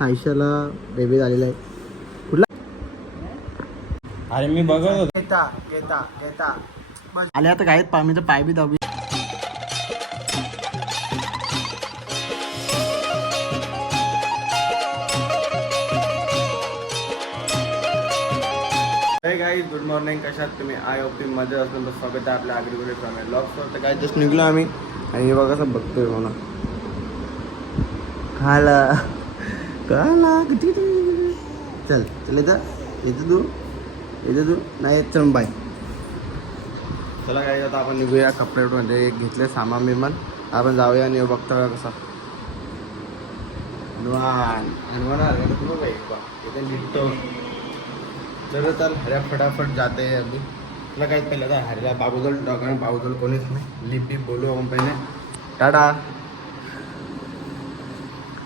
आयुष्याला बेबी झालेला आहे कुठला? अरे मी बघत होतो. घेता घेता घेता. आले आता काय पामीचं पाय बी दाबी. गुड मॉर्निंग कशात तुम्ही? आय होप तुम्ही मजा असेल. तर स्वागत आहे आपल्या आगरीकडे फ्रॉम लॉक्स तर काय जस्ट निघलो आम्ही. आणि हे बघा असं बघतोय म्हणा. खाला का किती चल चल येतं येतं तू. येतं तू. नाही येत चल बाय. चला काय आता आपण निघूया कपडे म्हणजे घेतले सामान बिमान. आपण जाऊया आणि बघता कसा. हनुमान हनुमान तू? बा इथे निघतो. चल चल हऱ्या फटाफट जाते अगदी तुला काय पहिलं तर हऱ्या बाबूदल डॉक्टर बाबूदल कोणीच नाही. लिप बिप बोलू आपण पहिले. Tata.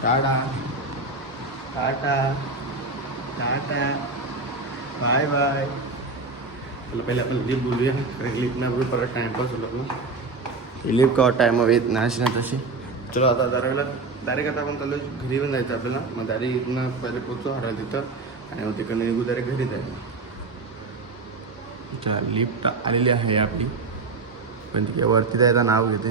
Tata. Tata tata bye bye. चला पहिले आपण लिप बोलूया. कारण लिप ना बोलू परत टाइमपास होलो ना लिप का टाइम येत नाही ना तशी. चलो आता दाराला डायरेक्ट आता आपण चाललो घरी पण जायचं आपल्याला. मग डायरेक्ट इथनं पहिले पोचतो हरा तिथं. आणि मग तिकडनं निघू डायरेक्ट घरी जायचं अच्छा लिफ्ट आलेली आहे आपली. पण ती काय वरती जायचं नाव घेते.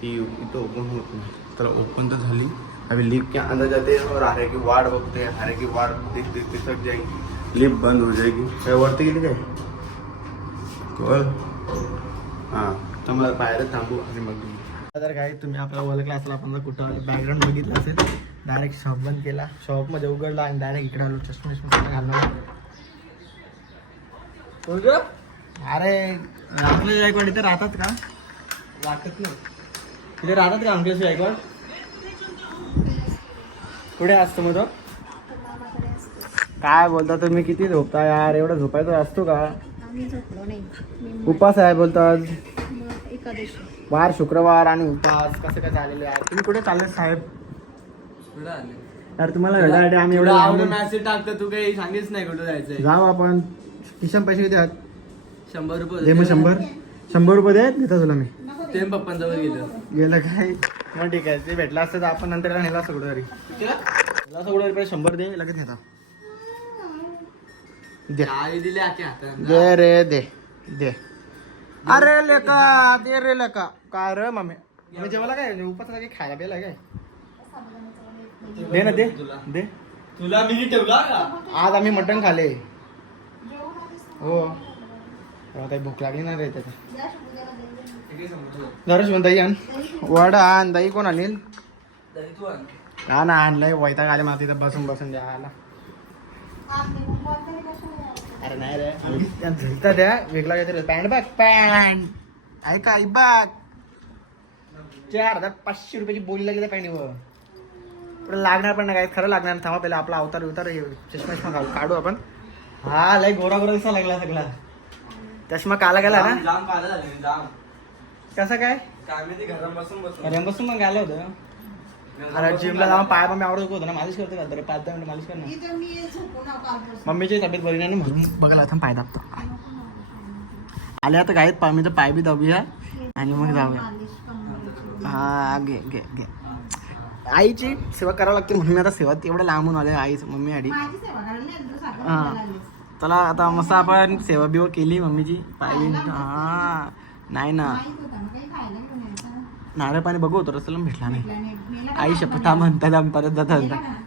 ती इथं ओपन होत नाही. तर ओपन तर झाली. अभी लिफ्ट के अंदर जाते हैं और हारे की वाट बघते हैं हारे की वाट दिख दिख दिसक जाएगी। लिफ्ट बंद हो जाएगी। काय वरती गेली काय कळ हां? तर मला बाहेर थांबू आणि मग तर काय तुम्ही आपला ओळखला असला आपण कुठं बॅकग्राऊंड बघितलं असेल डायरेक्ट शॉप बंद केला शॉपमध्ये उघडला आणि डायरेक्ट इकडे आलो चष्मा चष्मा घालणार अरे अंकलेश गायकवाड इथे राहतात का? वाटत नाही इथे राहतात का अंकलेश गायकवाड कुठे असतो मग तो काय बोलता तुम्ही किती झोपता यार? एवढं झोपायचं असतो का? आम्ही झोपलो नाही. मी उपास आहे बोलतात मग एकादशी. वार शुक्रवार आणि उपवास कसं काय चाललेलं आहे तुम्ही कुठे चालले साहेब? यार तुम्हाला भेटायसाठी आम्ही एवढं लांबून- मॅसेज टाकतो तू काही सांगितच नाही कुठं जायचंय. जाऊ आपण. किशन पैसे किती आहेत? शंभर दे रुपये मग शंभर. शंभर रुपये दे देता तुला मी. ते पप्पांजवळ गेलं गेलं काय? मग ठीक आहे ते भेटलं असतं तर आपण नंतर नेला असं कुठं तरी नेला असं कुठं तरी शंभर दे लगेच घेता दे. आई दिली आख्या हातात दे रे दे दे. अरे लेका दे रे लेका. काय रे मम्मी मी जेवायला काय उपास काही खायला प्यायला काय? दे ना दे दे. तुला मी ठेवला का? आज आम्ही मटण खाले. हो. तेव्हा काही भूक लागली नाही रे त्याचा. दररोज पण दही आण. वडा आण. दही कोण आणील. हा ना आणलंय. वैताग आले मला तिथं बसून बसून द्यायला अरे नाही रे झुलता द्या वेगळा काहीतरी पॅन्ट बॅग पॅन्ट. आहे का? बॅग चार हजार पाचशे रुपयाची बोली लागली त्या पॅन्टीवर. पुढे लागणार पण नाही काय खरं लागणार नाही. थांबा पहिला आपला अवतार उतार हे चष्मा चष्मा घालू काढू आपण. हा लय गोरा गोरा दिसा लागला सगळा. चष्मा काला गेला ना? कसं काय? काय घरात बसून मग आलं होतं. अरे जिमला जाऊन पाय पण मी आवडत होतं ना मालिश करतो का? तरी पाच दहा मिनिट मालिश कर ना. मी मम्मीची तब्येत बरी नाही ना म्हणून बघायला आता पाय दाबतो. आले आता गायत पामीचं पाय बी दाबूया आणि मग जाऊया. हा घे घे घे. आईची सेवा करावं लागते म्हणून मी आता सेवा तेवढं लांबून आले आईच मम्मी आधी माझी सेवा करायला नाही, तू साखर हा. चला आता मस्त आपण सेवा बिवा केली मम्मीची. पाय बी हा. नाही ना. नारळ पाणी बघू होतं रस्त्याला भेटला नाही. आई? शपथ म्हणतात आम्ही परत जाता.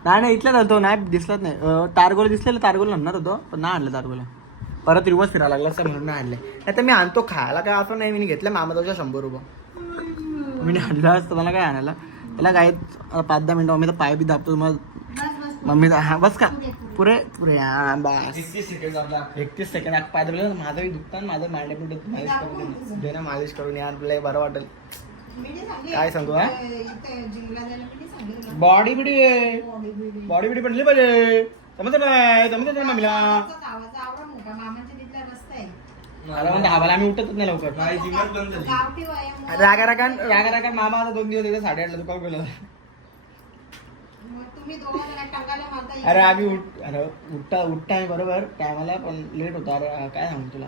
नाही नाही इथला जातो नाही दिसलाच नाही. तारगोला दिसलेलं तारगोला आणणार होतो पण नाही आणलं तारगोला परत रिवर्स फिरायला लागला असं म्हणून नाही आणले. नाही तर मी आणतो खायला काय असं नाही मी घेतलं मामाजाच्या शंभर रुपये. मी आणलं असतं मला काय आणायला? त्याला काय पाच दहा मिनिटं मम्मी तर पाय बी दाबतो बस. मम्मी हा बस का पुरे पुरे हा बस तीस सेकंड आपला एकतीस सेकंड पाय दाबले माझंही दुखतं माझं मांडे पिंड मालिश करून दे ना मालिश करून या आपल्याला बरं वाटेल. काय सांगू, हा? बॉडी बिडी बॉडी. बॉडी बिडी बनली पाहिजे जमत नाही जमत नाही मम्मीला. अरे म्हणते हवाला आम्ही उठतच नाही लवकर. रागा रागान रागा रागान मामा आता दोन दिवस येते साडेआठला दुकान गेलं मग तुम्ही दोघं जण टंगाला मारता अरे आम्ही उठ अरे उठता उठता आहे बरोबर टायमाला पण लेट होता. अरे काय सांगू तुला?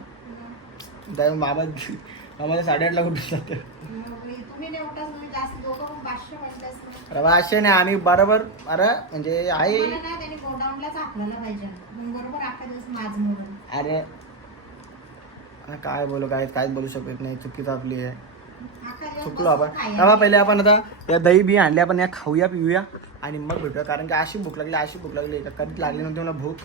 त्यावेळी मामा आम्हाला साडेआठला कुठे जाते. पाचशे. अरे असे नाही आम्ही बरोबर अरे म्हणजे आहे. अरे काय बोलू काय काहीच बोलू शकत नाही. चुकीच आपली आहे. चुकलो आपण. तेव्हा पहिले आपण आता या दही बी आणले आपण या खाऊया पिऊया. आणि मग भेटूया कारण की अशी भूक लागली अशी भूक लागली. कधीच लागली नव्हती मला भूक.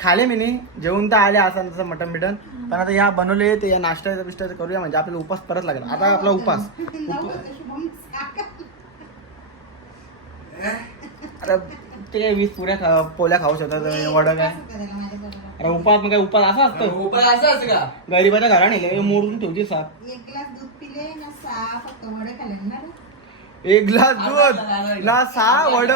खाले मी नाही जेवून तर आले असं तसं मटन बिटन. पण आता या बनवले ते या नाश्ता बिष्टाचं करूया म्हणजे आपल्याला उपास परत लागेल. आता आपला उपास. अरे ते काय वीस पुऱ्या खा पोल्या खाऊ शकतात वडं काय? उपास. अरे उपास मग काय उपास असा असतो. उपाय असं असं का? गरीबाच्या घरा नेले मोडून ठेवते साप एक ग्लास दूध एक ग्लास दूध ना सहा वड.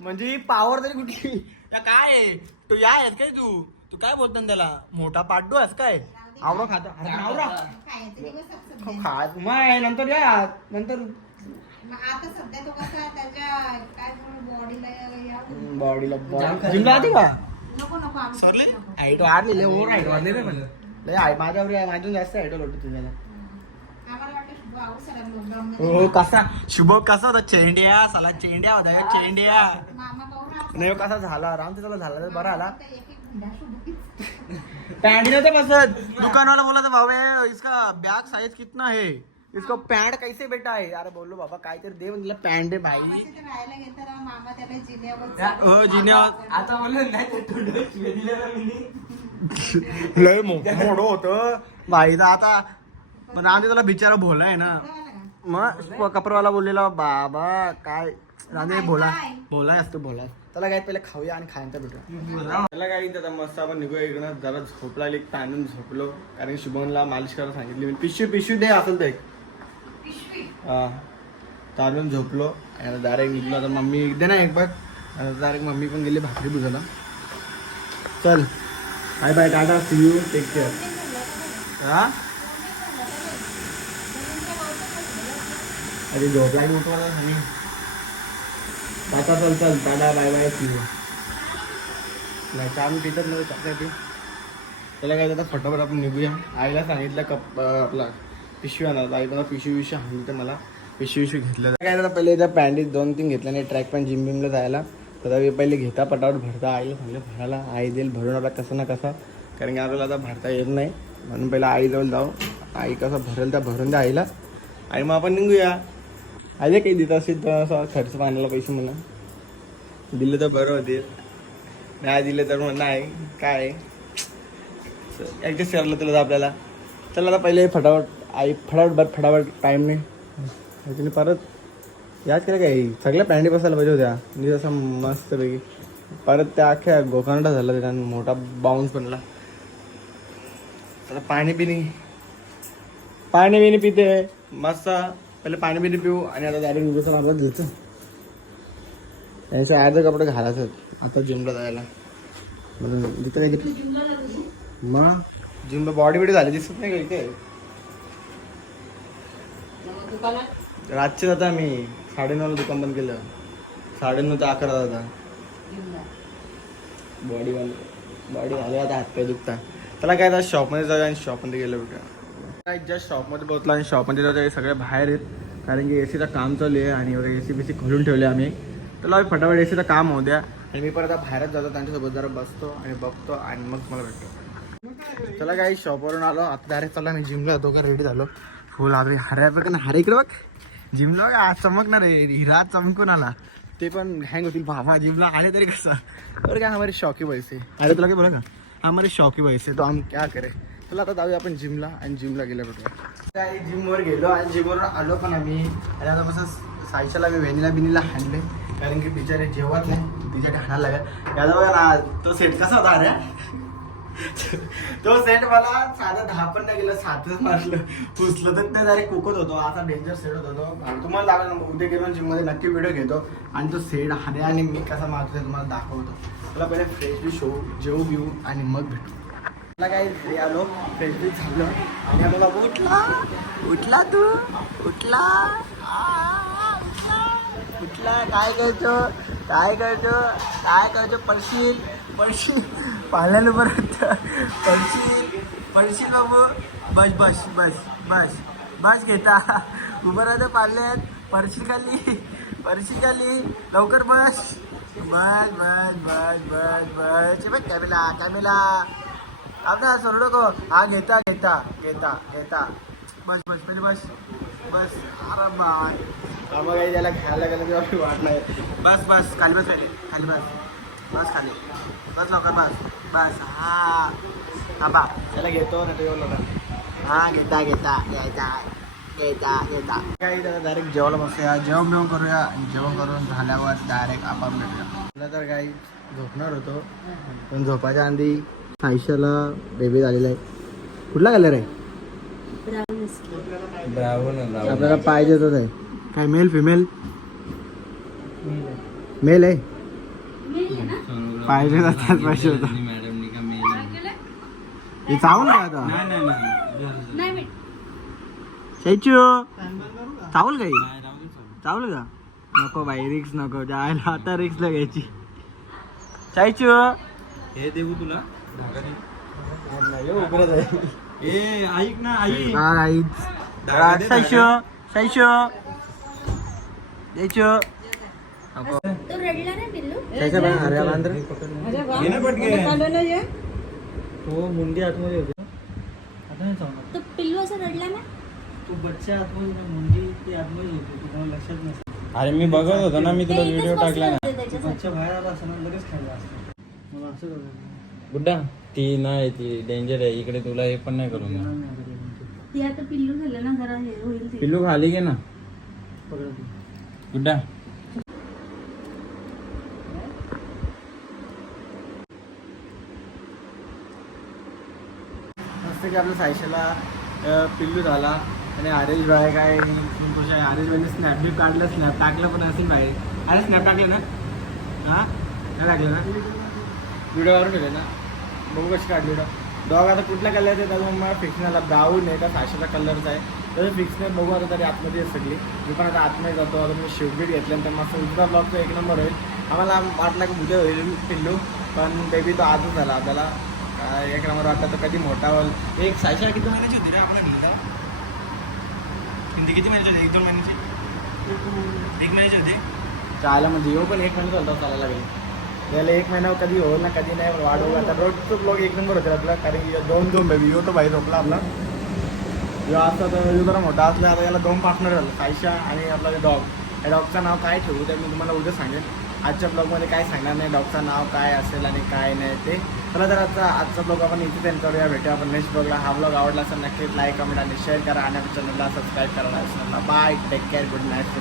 म्हणजे ही पावर तरी कुठली? या काय आहे? तू या आहेस काय तू? तू काय बोलतो ना त्याला? मोठा पाड्डू आहेस काय? आवरा खातो. अरे पण आवरा. खायचे दिवस आहेत खाऊ सध्या. खा मग नंतर या. नंतर मग आता सध्या तो कसा त्याच्या काय बॉडीला या बॉडीला जिमला आधी का? नको नको आम्ही सरले? वाढली लय ओव्हर हाईट वाढली रे मला लय माझ्यावर माझ्याहून जास्त हाईट वाटतं तुझ्याला आम्हाला वाटतं शुभ आऊस आला lockdown हो मध्ये. कसा? शुभ कसा होता? चेंडिया साला चेंडिया होता का? चेंडिया. नाही हो, कसा झाला? राम तुला झाला तर बरा आला. पैंट नहीं होता पसंद दुकान वाला बोला था बाबा इसका बैग साइज कितना है? इसको पैंट कैसे बेटा है? अरे बोलो बाबा काय तर दे म्हणजे पैंट आहे भाई. त्याला जिन्यावर हो आता नाही लय मोठं होत. भाई आता मग रामजी त्याला बिचारा भोला आहे ना. मग कपरवाला बोललेला बाबा काय रामजी भोला. भोला असतो भोला. त्याला काय पहिले खाऊया आणि खायचं भेटूया. त्याला काय आता मस्त आपण निघूया इकडं जरा झोप लागली तांदून झोपलो. कारण शुभमला मालिश करायला सांगितली. मी पिशवी पिशवी दे असेल तर एक. हा. तांदून झोपलो. आणि डायरेक्ट निघलो. आता मम्मी दे ना एक बघ. डायरेक्ट मम्मी पण गेली भाकरी बुजायला चल. Bye bye tata. See you take care हा? अरे झोप लागली उठवायला सांगितलं टाटा चल चल टाटा बाय बाय सी नाही चहा मी पितच नव्हतं त्याला काय आता फटाफट आपण निघूया. आईला सांगितलं कप आपला पिशवी आणायला आई मला पिशवी विशवी आणली मला. पिशवी विशवी घेतलं काय आता पहिले त्या पॅन्टीत दोन तीन घेतल्या नाही ट्रॅक पॅन्ट जिम बिमला जायला. तर मी पहिले घेता पटापट भरता. आईला सांगलं भरायला. आई देईल भरून आला कसं ना कसा. कारण की आपल्याला आता भरता येत नाही. म्हणून पहिला आईजवळ जाऊ. आई कसं भरेल त्या भरून द्या आईला. आणि मग आपण निघूया. आई काही देत असेल तर असं खर्च पाण्याला पैसे मला दिले तर बरं होते नाही दिले तर मग नाही. काय? ॲडजस्ट करायला तुला आपल्याला. चला आता पहिले फटाफट आई फटाफट बर फटाफट टाईमने त्याच्याने परत. याद केलं काय? सगळ्या पॅन्टी बसायला पाहिजे होत्या. म्हणजे असं मस्तपैकी. परत त्या अख्ख्या गोकांडा झाला त्याच्यानं मोठा बाउन्स बनला. पाणी पिणी. पाणी बिणी पिते. मस्त. पहिले पाणी बिणी पिऊ आणि आता डायरेक्ट निघून मला द्यायचं त्यांचे अर्धे कपडे घालायचं. आता जिमला जायला. म्हणून तिथं काही मग? जिमला बॉडी बिडी झाली दिसत नाही काही काय रातचे जाता मी साडेनऊला दुकान बंद केलं. साडेनऊ ते अकरा जाता. बॉडी बंद बॉडी झाली आता हातपाय दुखता त्याला काय आता शॉपमध्ये जाऊया आणि शॉपमध्ये गेलं बेटा काय जस्ट शॉपमध्ये पोहोचला आणि शॉपमध्ये जाऊ सगळे बाहेर आहेत. कारण की ए सीचं काम चालू आहे आणि वगैरे ए सी बी सी खोलून ठेवले आम्ही. त्याला आम्ही फटाफट ए सीचं काम होऊ द्या. आणि मी परत आता बाहेरच जातो त्यांच्यासोबत जरा बसतो आणि बघतो आणि मग मला भेटतो. चला काही शॉपवरून आलो. आता डायरेक्ट चला मी जिमला जातो का रेडी झालो. फुल अरे हऱ्यापैकी ना हरे इकडे बघ. जिमला बघ आज चमकणार आहे. हिरा चमकून आला. ते पण हँग होतील. बाबा जिमला आले तरी कसा? बरं काय हमारे शौकी पैसे. अरे तुला काय बोला का हमारे शौकी पैसे. तो आम क्या करे? चला आता जाऊया आपण जिमला आणि जिमला गेल्या भेटूया जिमवर गेलो आणि जिमवर आलो पण आम्ही. आणि आता कसं सायशाला मी वेणीला बिनीला हाणले. कारण की बिचारे जेवत नाही. तिच्या हाणायला लागेल. याला बघा ना तो सेट कसा होता अरे तो सेट मला साधा दहा पण नाही गेला सातच मारलं. पुसलं तर ते डायरेक्ट कुकत होतो. असा डेंजर सेट होत होतो. तुम्हाला लागलं उद्या गेलो जिममध्ये नक्की व्हिडिओ घेतो. आणि तो सेट हाणे आणि मी कसा मारतो ते तुम्हाला दाखवतो. मला पहिले फ्रेश बी शो जेऊ बिऊ आणि मग भेटू. मला काय घरी आलो फ्रेश झालं. आणि आम्हाला उठला. उठला तू? उठला. उठला. काय करतो? काय करतो? काय करतो? पडशील पडशील पाण्याला परत. पडशील पडशील बाबू. बस बस बस बस. बस घेता. उभं राहतं पाल्यात परशी खाली. परशी खाली. लवकर बस. बस बस बस बस बस. बस कॅमेला कॅमेला आपला सोडू नको. हा घेता घेता घेता घेता. बस बस पहिले बस. बस. बाय. मग काही त्याला घ्यायला गेलं तेव्हा वाट नाही. बस बस. खाली बस खाली. खाली बस. बस खाली. बस लवकर बस. बस. हा. हा बा त्याला घेतो ना तो लवकर हा घेता घेता घ्यायचा घेता घेता. काही त्याला डायरेक्ट जेवायला बसूया. जेवण बिवण करूया. जेवण करून झाल्यावर डायरेक्ट आपण भेटूया मला तर काही झोपणार होतो. पण झोपायच्या आधी आयुष्याला बेबी झालेला आहे. कुठला कलर आहे? आपल्याला पाहिजे तोच आहे. काय मेल फिमेल मेल आहे? पाहिजे तर त्याच पाहिजे होता. मॅडमनी का मेल हे चावल का आता? नाही नाही नाही. नाही मी शैचू चावल काही चावल. का? नको बाई रिक्स नको. जायला आता रिक्सला घ्यायची. चायचू हे देऊ तुला. ए ऐक ना आई. तो रडला ना पटके हो मुंडी आतमध्ये होते. आता नाही चावणार तो पिल्लू असं रडला ना? तू बच्चा आतमध्ये मुंडी ती आतमध्ये होती. तुम्हाला लक्षात नसेल. अरे मी बघत होतो ना मी तुला ते व्हिडिओ टाकला ना. बसले होते त्याच्यासाठी. बच्चा बाहेर आला असं लगेच खायला असतं. मला असं. गुड्डा ती नाही ती डेंजर आहे. इकडे तुला हे पण नाही देणार. ते आता पिल्लू झालं ना जरा हे होईल ते. पिल्लू खाली घे ना. गुड्डा मस्त की आपल्या सायशाला अं, पिल्लू झाला. आणि आरेश भाई काय तुझ्या आरेश भाईने स्नॅप बी काढलं स्नॅप टाकलं पण असेल बाहेर. अरे स्नॅप टाकलं ना? हां? काय टाकलं ना? व्हिडिओ काढून ठेवले ना? बघू कशी काढली डॉग आता कुठल्या कलरचा आहे त्याचा मला फिक्स नाही आला ब्राऊन आहे का सायशाचा कलरचा आहे. फिक्स नाही बघू आता तरी आतमध्ये आहे सगळी. मी पण आता आतमध्ये जातो. आता मी शिवबीट घेतल्यानंतर मस्त उजवा ब्लॉगचा एक नंबर होईल. आम्हाला वाटला की उद्या होईल पिल्लू पण बेबी तो आजच झाला. आपल्याला एक नंबर वाटला तर कधी मोठा होईल. एक सायशा किती महिन्याची होती रे आम्हाला घेतला हिंदी किती महिन्याची होती? एक दोन महिन्याची एक महिन्याची होती? चायला म्हणजे येऊ पण एक महिना चालता चालायला लागेल. याला एक महिना कधी होईल ना कधी नाही पण वाढवू आता रोजचं ब्लॉग एक नंबर होते आपला कारण की दोन दोन बेबी यो तो बाई झोपला आपला। यो आता तर यो जरा मोठा असला आता याला दोन पार्टनर झालं सायशा आणि आपला डॉग या डॉगचं नाव काय ठेवू ते मी तुम्हाला उद्या सांगेन. आजच्या ब्लॉगमध्ये काय सांगणार नाही डॉगचं नाव काय असेल आणि काय नाही ते. चला तर आता आजचा ब्लॉग आपण इथे त्यांनी करूया भेटूया आपण नेक्स्ट ब्लॉगला हा ब्लॉग आवडला असेल नक्कीच लाईक कमेंट आणि शेअर करा. आणि आपल्या चॅनलला सबस्क्राईब करायला bye take care good night